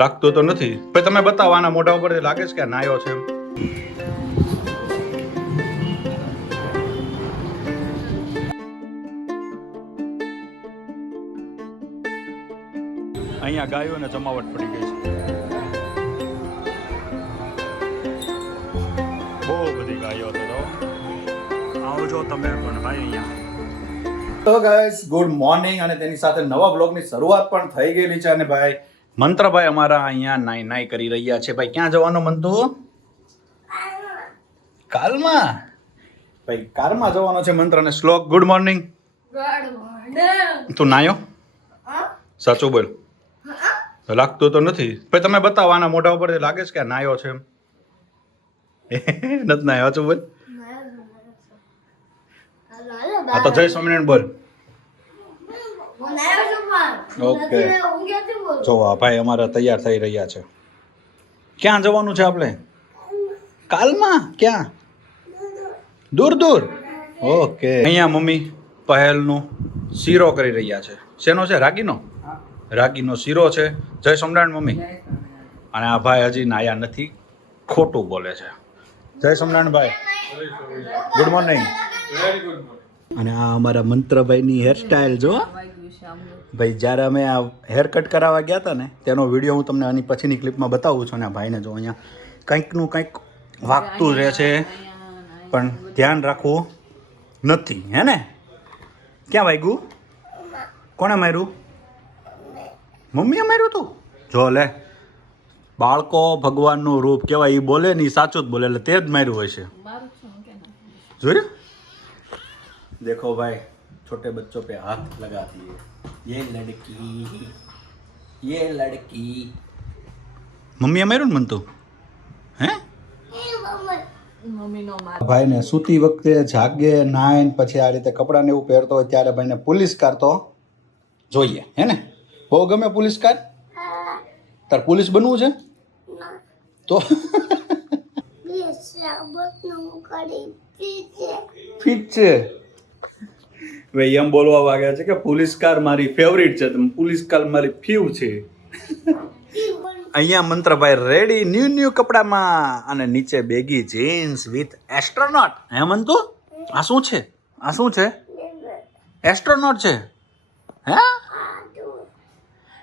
લાગતું તો નથી ભાઈ, તમે બતાવો આના મોઢા ઉપર લાગે છે કે નાયો છે એમ? અહીંયા ગાયોને જમાવટ પડી ગઈ છે, બહુ બધી ગાયો છે. તો આવજો તમે પણ ભાઈ અહીંયા. તો ગાઈસ ગુડ મોર્નિંગ, અને તેની સાથે નવા બ્લોગની શરૂઆત પણ થઈ ગયેલી છે. અને ભાઈ મંત્રભાઈ અમારા અહીંયા નાઈ કરી રહ્યા છે. ભાઈ ક્યાં જવાનો મંતુ? કારમાં. ભાઈ કારમાં જવાનો છે મંત્રને. શ્લોક ગુડ મોર્નિંગ. તું નાયો? સાચું બોલ. લાગતું તો નથી ભાઈ, તમે બતાવો આના મોઢા ઉપર લાગે છે કે નાયો છે એમ? નથી નાયો. સાચું બોલ. હા તો જય સ્વામિનારાયણ બોલ. ઓકે જો ભાઈ અમારા તૈયાર થઈ રહ્યા છે. ક્યાં જવાનું છે આપણે? કાલમાં. ક્યાં? દૂર દૂર. ઓકે. અહીંયા મમ્મી પહેલનું શીરો કરી રહ્યા છે. શેનો છે? રાગીનો. રાગીનો શીરો છે. જય સ્વામિનારાયણ મમ્મી. અને આ ભાઈ હજી નાયા નથી, ખોટું બોલે છે. જય સ્વામિનારાયણ ભાઈ. Good morning. અને આ અમારા મંત્રભાઈની હેરસ્ટાઈલ જો ભાઈ. જ્યારે અમે આ હેર કટ કરાવવા ગયા હતા ને તેનો વિડીયો હું તમને આની પછીની ક્લિપમાં બતાવું છું. અને આ ભાઈને જો અહીંયા કંઈકનું કંઈક વાગતું રહે છે, પણ ધ્યાન રાખવું નથી, હે ને? ક્યાં વાગ્યું? કોણે માર્યું? મમ્મીએ માર્યું તું? જો લે, બાળકો ભગવાનનું રૂપ કહેવાય. એ બોલે ને એ સાચું જ બોલે, એટલે તે જ માર્યું હોય છે. જોયું? देखो भाई, छोटे बच्चों पे हाथ लगाती है ये लड़की. मम्मी मेरू मन तो હે? ભાઈને સૂતી વખતે જાગે નાય પછી આ રીતે કપડાને એવું પહેરતો હોય ત્યારે ભાઈને પોલીસ કાર તો જોઈએ, હે ને? બહુ ગમે પોલીસ કાર. તાર પોલીસ બનવું છે તો ફીટ છે ભાઈ. એમ બોલવા વાગ્યા છે કે પોલીસ કાર મારી ફેવરિટ છે, પોલીસ કાર મારી ફીવ છે. અહીંયા મંત્રભાઈ રેડી ન્યુ કપડામાં, અને નીચે બેગી જીન્સ વિથ એસ્ટ્રોનોટ. હે મંતુ? આ શું છે? આ શું છે? એસ્ટ્રોનોટ છે. હે?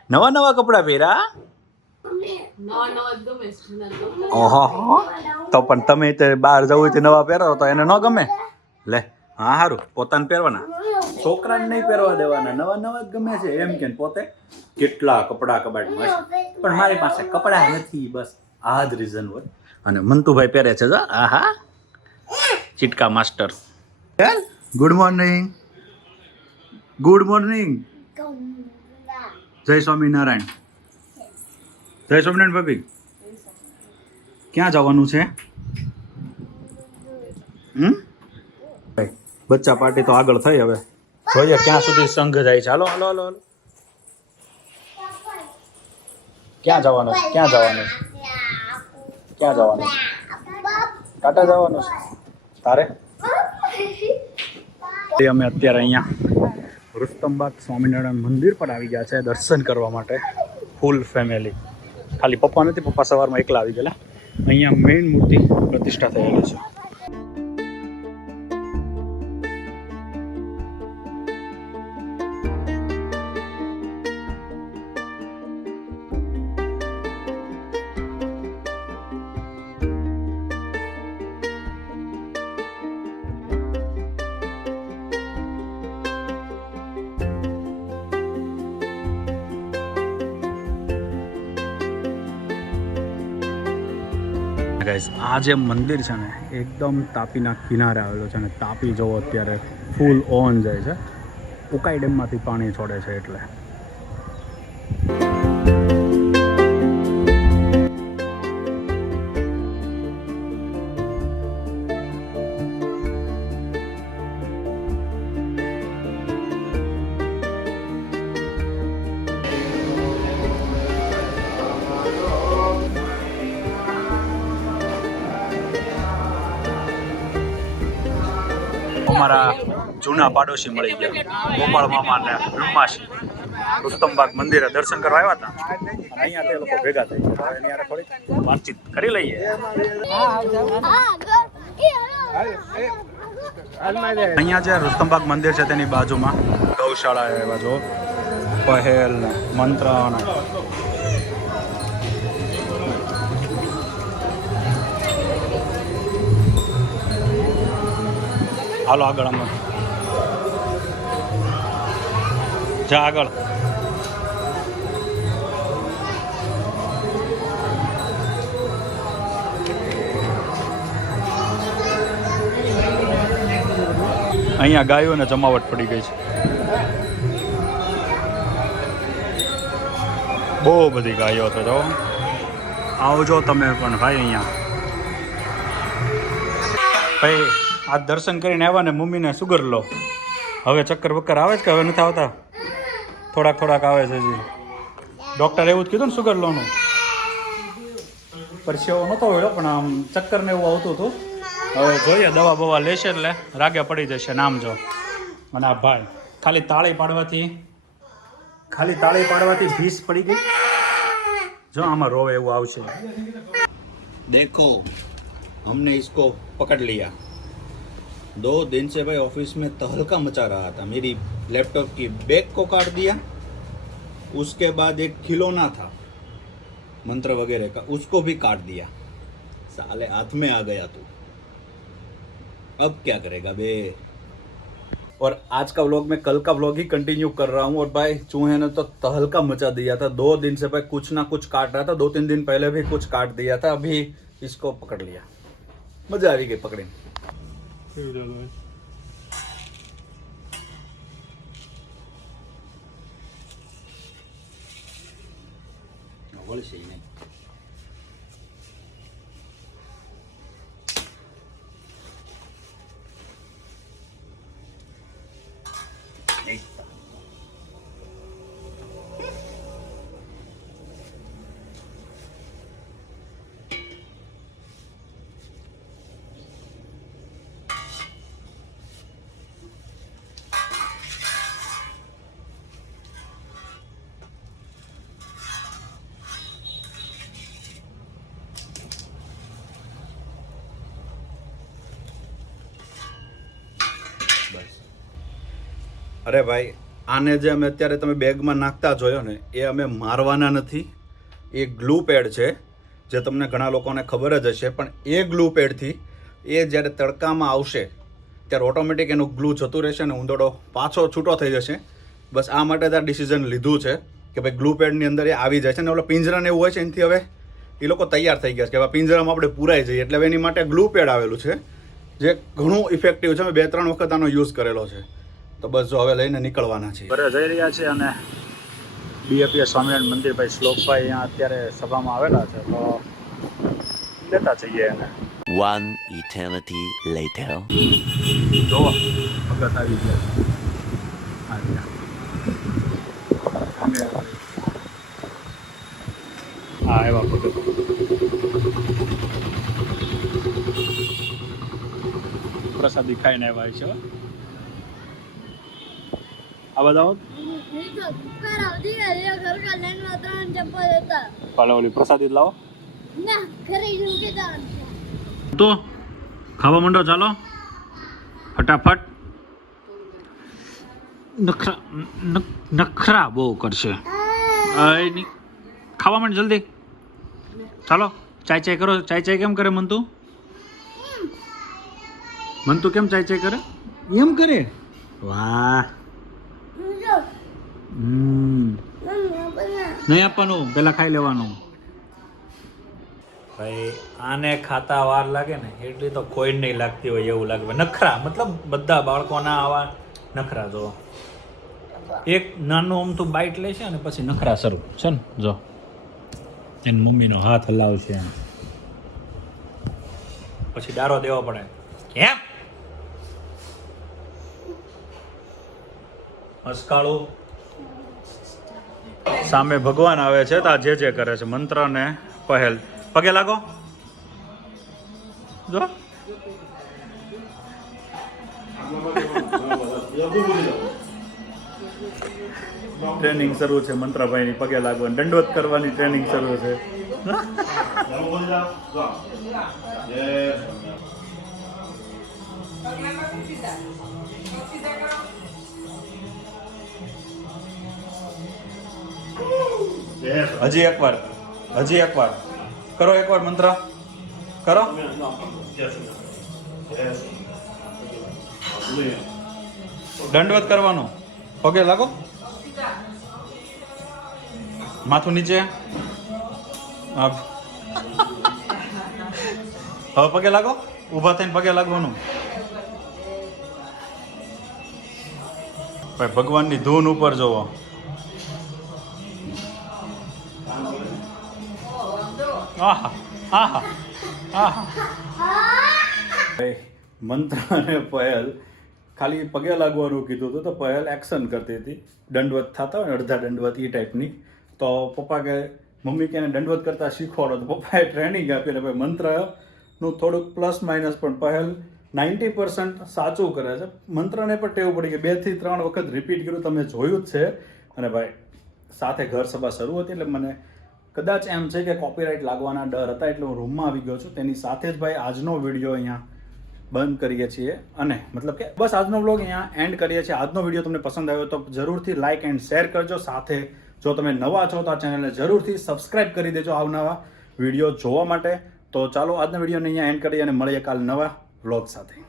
નવા કપડા પહેર્યા? ઓહો, તો પણ તમે તે બહાર જવું તો નવા પહેરો તો એને ન ગમે? લે હા સારું, પોતાને પહેરવાના, છોકરાને નહીં પહેરવા દેવાના. નવા જ ગમે છે એમ કે પોતે કેટલા કપડા કબાટમાં છે, પણ મારી પાસે કપડા નથી, બસ આ જ રીઝન હોય. અને મંતુભાઈ પહેરે છે જો. આહા, ચીટકા master. Good morning. Good morning. જય સ્વામિનારાયણ. જય સ્વામિનારાયણ ભાભી. ક્યાં જવાનું છે? બચ્ચા પાર્ટી તો આગળ થઈ, હવે જોઈએ ક્યાં સુધી સંઘ જાય છે. હાલો હાલો હાલો હાલો. ક્યાં જવાનું છે? ક્યાં જવાનું છે? ક્યાં જવાનું છે? કાંટા જવાનું છે તારે? અમે અત્યારે અહીંયા રુસ્તમબાગ સ્વામિનારાયણ મંદિર પર આવી ગયા છે દર્શન કરવા માટે, ફૂલ ફેમિલી. ખાલી પપ્પા નથી, પપ્પા સવારમાં એકલા આવી ગયેલા. અહીંયા મેઇન મૂર્તિ પ્રતિષ્ઠા થયેલી છે. આ જે મંદિર છે ને એકદમ તાપીના કિનારે આવેલું છે, અને તાપી જોવો અત્યારે ફૂલ ઓન જાય છે. ઉકાઈ ડેમમાંથી પાણી છોડે છે એટલે. અમારા જૂના પાડોશી મળી ગયા, ગોપાળ મામા ને બ્રહ્માશી. રુસ્તમબાગ મંદિરે દર્શન કરવા આવ્યા હતા અને અહીંયા તે લોકો ભેગા થઈ ગયા. એની હારે થોડીક વાતચીત કરી લઈએ. અહીંયા જે રુસ્તમબાગ મંદિર છે તેની બાજુમાં ગૌશાળા એવા જો પહેલ મંત્રણ હાલો આગળ અમે જા આગળ. અહીંયા ગાયોને જમાવટ પડી ગઈ છે. બહુ બધી ગાયો છે. જો આવજો તમે પણ ભાઈ અહીંયા. ભાઈ આ દર્શન કરીને આવ્યા ને મમ્મીને સુગર લો. હવે ચક્કર બક્કર આવે છે કે હવે નથી આવતા? થોડાક આવે છે હજી. ડૉક્ટરે એવું જ કીધું ને સુગર લોનું. પરસેવો નહોતો હોય પણ આમ ચક્કર ને એવું આવતું હતું. હવે જોઈએ દવા બવા લેશે એટલે રાગે પડી જશે. નામ જો. અને આ ભાઈ ખાલી તાળી પાડવાથી ભીસ પડી ગઈ. જો આમાં રોવે એવું આવશે. देखो हमने इसको पकड़ लिया. 2 दिन से भाई ऑफिस में तहलका मचा रहा था. मेरी लैपटॉप की बैग को काट दिया. उसके बाद एक खिलौना था मंत्र वगैरह का, उसको भी काट दिया. साले हाथ में आ गया तू. अब क्या करेगा बे. और आज का व्लॉग मैं कल का व्लॉग ही कंटिन्यू कर रहा हूँ. और भाई चूहे ने तो तहलका मचा दिया था. 2 दिन से भाई कुछ ना कुछ काट रहा था. 2-3 दिन पहले भी कुछ काट दिया था. अभी इसको पकड़ लिया. मजा આવી ગઈ પકડીને. વળશે નહીં. અરે ભાઈ આને જે અમે અત્યારે તમે બેગમાં નાખતા જોયો ને એ અમે મારવાના નથી. એ ગ્લુ પેડ છે જે તમને ઘણા લોકોને ખબર જ હશે. પણ એ ગ્લુ પેડથી એ જ્યારે તડકામાં આવશે ત્યારે ઓટોમેટિક એનું ગ્લુ જતું રહેશે ને ઉંદરડો પાછો છૂટો થઈ જશે. બસ આ માટે જ આ ડિસિઝન લીધું છે કે ભાઈ ગ્લુ પેડની અંદર એ આવી જાય છે ને ઓલો પિંજરાને એવું હોય છે એનાથી હવે એ લોકો તૈયાર થઈ ગયા છે કે હવે પિંજરામાં આપણે પૂરાઈ જઈએ. એટલે એની માટે ગ્લુ પેડ આવેલું છે જે ઘણું ઇફેક્ટિવ છે. મેં 2-3 વખત આનો યુઝ કરેલો છે. તો બસ જો હવે લઈને નીકળવાના છે. ઘરે જઈ રહ્યા છે અને બીએપીએસ સ્વામિનારાયણ મંદિર ભાઈ શ્લોકભાઈ અહીંયા અત્યારે સભામાં આવેલા છે તો લેતા જઈએ એને. 1 eternity later. જો ભગત આવી ગયા છે. હા એવા ભગત. પ્રસાદી ખાઈને આવ્યા છે. આ બધા ઓલી પ્રસાદી લાવો તો ખાવા માંડો. ચાલો ફટાફટ. નખરા બહુ કરશે. ખાવા માંડ જલ્દી. ચાલો ચાય કરો. ચાય કેમ કરે મંતુ? કેમ ચાય કરે? એમ કરે. વાહ. નહીં આપવાનું, પેલા ખાઈ લેવાનું. ભાઈ આને ખાતા વાર લાગે ને એટલી તો કોઈ નહીં લાગતી હોય એવું લાગે. નખરા મતલબ બધા બાળકોના આવા નખરા. જો એક નાનું અમથું બાઈટ લે છે અને પછી નખરા શરૂ છે ને. જો એની મમ્મીનો હાથ હલાવશે પછી ડારો દેવો પડે. કેમ હસકાળું સામે ભગવાન આવે છે તો આ જે કરે છે મંત્ર ને પહેલ. પગે લાગો. જો ટ્રેનિંગ શરૂ છે મંત્રાભાઈની પગે લાગવાની, દંડવત કરવાની ટ્રેનિંગ શરૂ છે. હજી એકવાર કરો, એકવાર મંત્ર કરો. દંડવત કરવાનો, પગે લાગો, માથું નીચે. હવે પગે લાગો, ઊભા થઈને પગે લાગવાનું. ભાઈ ભગવાનની ધૂન ઉપર જોવો. આહા આહા આહા. મંત્ર અને પહેલ ખાલી પગે લાગવાનું કીધું હતું તો પહેલ એક્શન કરતી હતી. દંડવત થતા હોય ને અડધા દંડવત એ ટાઈપની. તો પપ્પા કે મમ્મી કે દંડવત કરતા શીખવાડો, તો પપ્પાએ ટ્રેનિંગ આપી. એટલે ભાઈ મંત્રનું થોડુંક પ્લસ માઇનસ, પણ પહેલ 90% સાચું કરે છે. મંત્રને પણ ટેવ પડી કે 2 થી 3 વખત રિપીટ કર્યું, તમે જોયું જ છે. અને ભાઈ સાથે ઘર સભા શરૂ હતી, એટલે મને કદાચ એમ છે કે કોપીરાઇટ લાગવાના ડર હતા, એટલે હું રૂમમાં આવી ગયો છું. તેની સાથે જ ભાઈ આજનો વિડીયો અહીંયા બંધ કરીએ છીએ. અને મતલબ કે બસ આજનો વ્લોગ અહીંયા એન્ડ કરીએ છીએ. આજનો વિડીયો તમને પસંદ આવ્યો તો જરૂરથી લાઇક એન્ડ શેર કરજો. સાથે જો તમે નવા છો તો આ ચેનલને જરૂરથી સબસ્ક્રાઇબ કરી દેજો આવનારા વિડીયો જોવા માટે. તો ચાલો આજના વિડીયોને અહીંયા એન્ડ કરીએ અને મળીએ કાલ નવા વ્લોગ સાથે.